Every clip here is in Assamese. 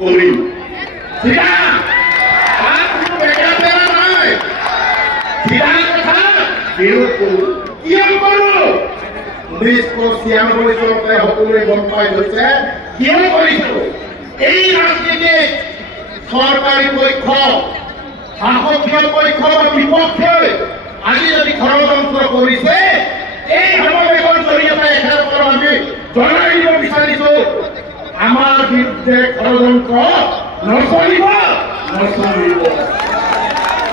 কৰিম চিধা নাই চিধা কথা বিৰোধ কৰোঁ কিয় কৰোঁ 1996 চনতে সকলোৱে গম পাই গৈছে কিয় কৰিছোঁ এই ৰাজনীতিত চৰকাৰী পক্ষ শাসকীয় পক্ষ বা বিপক্ষই আজি যদি ষড়যন্ত্ৰ কৰিছে এই সমাৱেশৰ জৰিয়তে এখেতসকলক আমি জনাই দিব বিচাৰিছোঁ আমাৰ বিৰুদ্ধে ষড়যন্ত্ৰ নচলিব নচলিব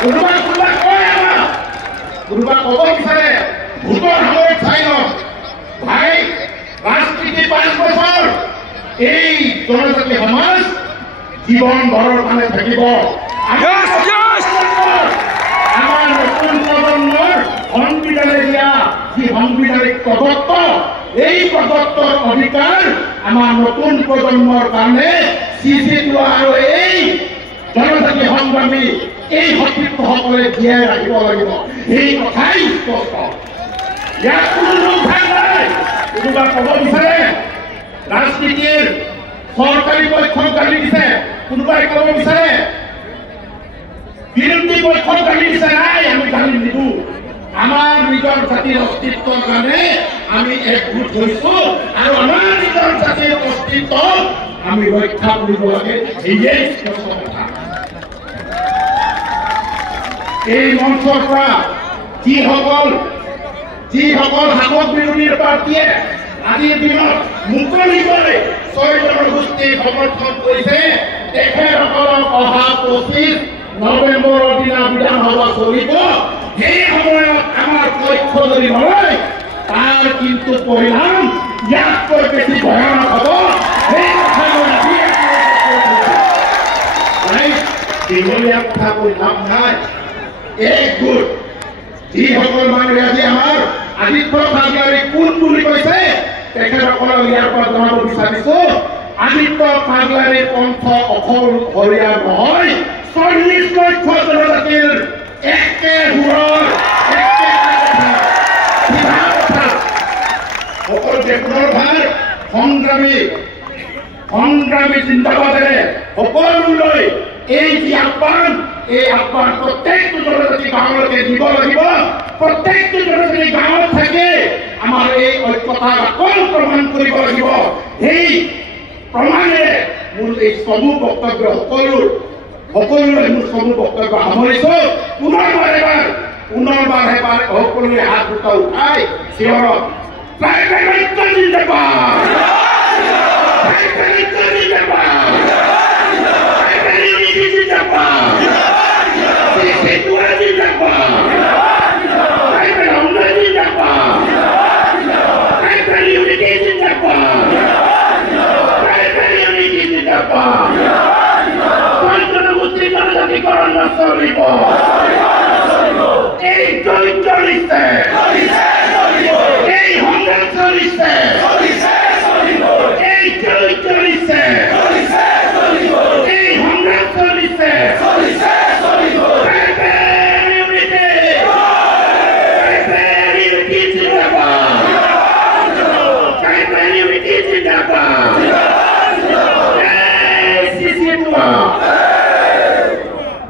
কোনোবা কয় আমাক কোনোবা ক'ব বিচাৰে ভোটৰ সময়ত চাই লওক ভাই ৰাজনীতি 5 বছৰ এই জনজাতি সমাজ জীৱন ভৰৰ কাৰণে থাকিব আমাৰ নতুন প্ৰজন্মৰ সংবিধানে দিয়া যি সাংবিধানিক প্ৰদত্ত এই প্ৰদত্তৰ অধিকাৰ আমাৰ নতুন প্ৰজন্মৰ কাৰণে চিচিটোৱা আৰু এই জনজাতি সংগ্ৰামী এই সতীৰ্থসকলে জীয়াই ৰাখিব লাগিব এই কথাই স্পষ্ট ইয়াত কোনো লোকঠাই নাই কোনোবা ক'ব বিচাৰে ৰাজনীতিৰ চৰকাৰী পক্ষক গালি দিছে কোনোবাই ক'ব বিচাৰে বিৰোধী পক্ষক গালি দিছে নাই আমি গালি নিদিওঁ আমাৰ নিজৰ জাতিৰ অস্তিত্বৰ কাৰণে আমি একগোট হৈছোঁ আৰু আমাৰ নিজৰ জাতিৰ অস্তিত্ব আমি ৰক্ষা কৰিব লাগে এয়েই স্পষ্ট কথা এই মঞ্চৰ পৰা যিসকল শাসক বিৰোধীৰ প্ৰাৰ্থীয়ে আজিৰ দিনত মুকলিকৈ 6 জনগোষ্ঠীক সমৰ্থন কৰিছে তেখেতসকলক অহা 25 নৱেম্বৰৰ দিনা বিধানসভা চলিব সেই সময়ত আমাৰ পক্ষ যদি নলয় তাৰ কিন্তু পৰিণাম ইয়াতকৈ বেছি ভয়ানক হ'ব সেই কথা দীঘলীয়া কথা কৈ লাভ নাই একগোট যিসকল মানুহে আজি আমাৰ আদিত্য ঠাকৰেক কোন বুলি কৈছে তেখেতসকলক ইয়াৰ পৰা জনাব বিচাৰিছোঁ আদিত্য ঠাকৰেৰ পন্থ অকলশৰীয়া নহয় 40 লক্ষ জনজাতিৰ একে সুৰৰ সকল দেশৰ ভাৰ সংগ্ৰামী চিন্তাবাদেৰে সকলোলৈ এই যি আহ্বান এই আহ্বান প্ৰত্যেকটো জনজাতি গাঁৱলৈকে দিব লাগিব প্ৰত্যেকটো জনজাতি গাঁৱত থাকে আমাৰ এই ঐক্যতা আকৌ প্ৰমাণ কৰিব লাগিব সেই প্ৰমাণেৰে মোৰ এই চমু বক্তব্য সকলোৰে মোৰ চমু বক্তব্য সামৰিছোঁ পুনৰবাৰ এবাৰ সকলোৰে হাত দুটা উঠাই চিঞৰক ট্ৰাইবেল জিন্দাবাদ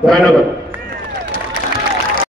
ধন্যবাদ।